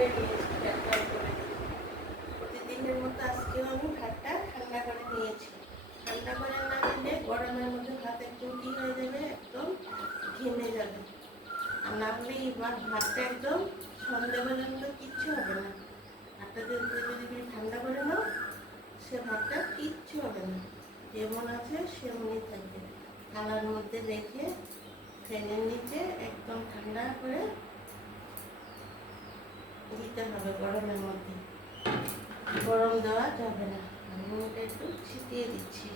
করে নিয়েছি ব্যবহার করে। প্রতিদিনের মতো আজকেও আমি ভাতটা ঠান্ডা করে নিয়েছি। ঠান্ডা করে না নিলে গরমের মধ্যে ভাত একদম কী হয়ে যাবে, একদম ঘেমে যাবে। আর না হলে এবার ভাতটা একদম সন্ধ্যা পর্যন্ত কিচ্ছু হবে না। ভাতটা যদি ঠান্ডা করে নাও, সে ভাতটা কিচ্ছু হবে না, যেমন আছে সেমনই থাকবে। থালার মধ্যে রেখে ফ্যানের নিচে একদম ঠান্ডা করে দিতে হবে গরমের মধ্যে, গরম দেওয়া যাবে না। আমি ওটা একটু ছিটিয়ে দিচ্ছি।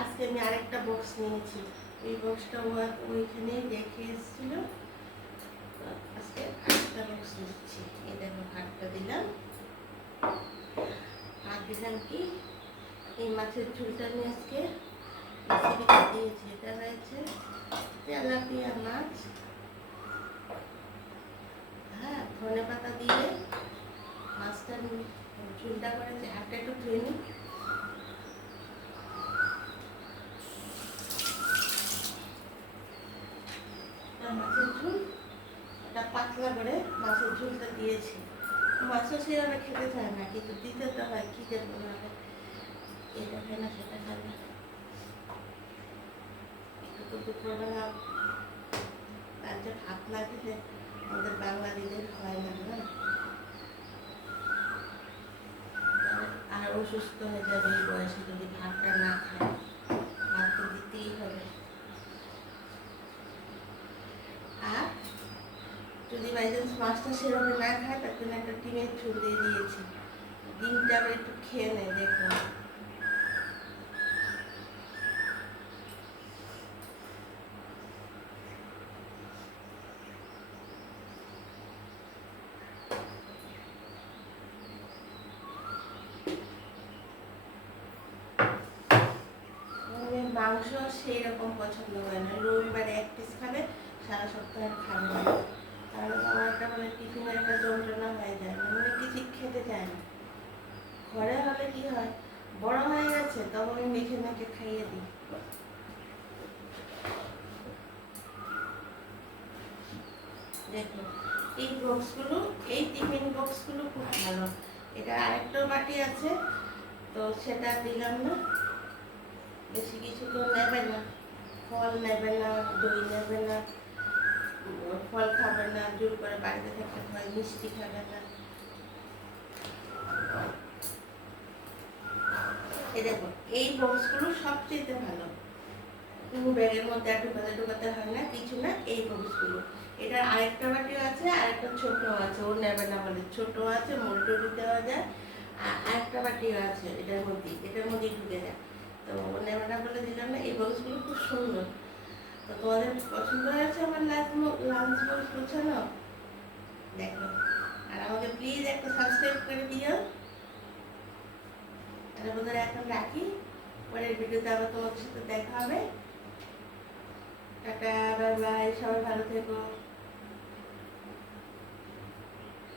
আজকে আমি আরেকটা বক্স নিয়েছি, ওই বক্সটা ওইখানেই রেখে এসেছিল। আজকে আরেকটা বক্স নিচ্ছি। এই দেখো ভাতটা দিলাম। আর দিলাম কি, এই মাছের ঝোলটা আমি আজকে রেসিপিটা দিয়েছি। এটা হয়েছে তেলাপিয়া মাছ, হ্যাঁ, ধনে পাতা দিয়ে মাছটা ঝোলটা করেছে। হাতটা একটু ধুয়ে নিই। মাছের ঝোল, এটা পাতলা করে মাছের ঝোলটা দিয়েছি। মাছও সেভাবে খেতে চায় না, কিন্তু দিতে তো হয়, খিদে মনে হয় এটা খায় না সেটা খায় না। একটু তো দুপুরবেলা তার যে ভাত লাগলে আমাদের বাঙালিদের হয় না, না? আর অসুস্থ হয়ে যাবে এই বয়সে যদি ভাতটা না খায়। ভাত তো দিতেই হবে। আর যদি বাই চান্স মাছটা সেভাবে না খায়, তার জন্য একটা ডিমের ঝোল দিয়ে দিয়েছি। ডিমটা আবার একটু খেয়ে নেয়, দেখো। মাংস সেই রকম পছন্দ করে না, রবিবারে এক পিস খাবে, সারা সপ্তাহে খাবে না। তাহলে আমার একটা মানে টিফিনের একটা যন্ত্রণা হয়ে যায়, মানে কিছু খেতে চায় না। ঘরে হলে কি হয়, বড় হয়ে গেছে তখন আমি মেখে মেখে খাইয়ে দিই। দেখো এই বক্সগুলো, এই টিফিন বক্সগুলো খুব ভালো। এটা আরেকটা বাটি আছে, তো সেটা দিলাম না। বেশি কিছু তো নেবে না, ফল নেবে না, দই নেবে না, ফল খাবে না, জোর করে বাড়িতে থাকতে হয়, মিষ্টি খাবে না। এই দেখো এই বক্সগুলো সবচেয়ে ভালো। ব্যাগের মধ্যে ঢুকাতে ঢুকাতে হয় না, কিছু না। এই বক্সগুলো, এটা আরেকটা বাটিও আছে, আরেকটা ছোট আছে, ও নেবে না বলে। ছোট আছে, মোলটোরি দেওয়া যায়। আর আরেকটা বাটিও আছে এটার মধ্যেই ঢুকে যায়, তো ও নেবে না বলে দিলাম না। এই বক্সগুলো খুব সুন্দর। তো তোমাদের পছন্দ হয়েছে আমার লাঞ্চ বক্স গোছানো? দেখো, আর আমাকে প্লিজ একটা সাবস্ক্রাইব করে দিও। তাহলে বন্ধুরা এখন রাখি, পরের ভিডিওতে আবার তোমাদের সাথে দেখা হবে। টাটা, বাই বাই, সবাই ভালো থেকো।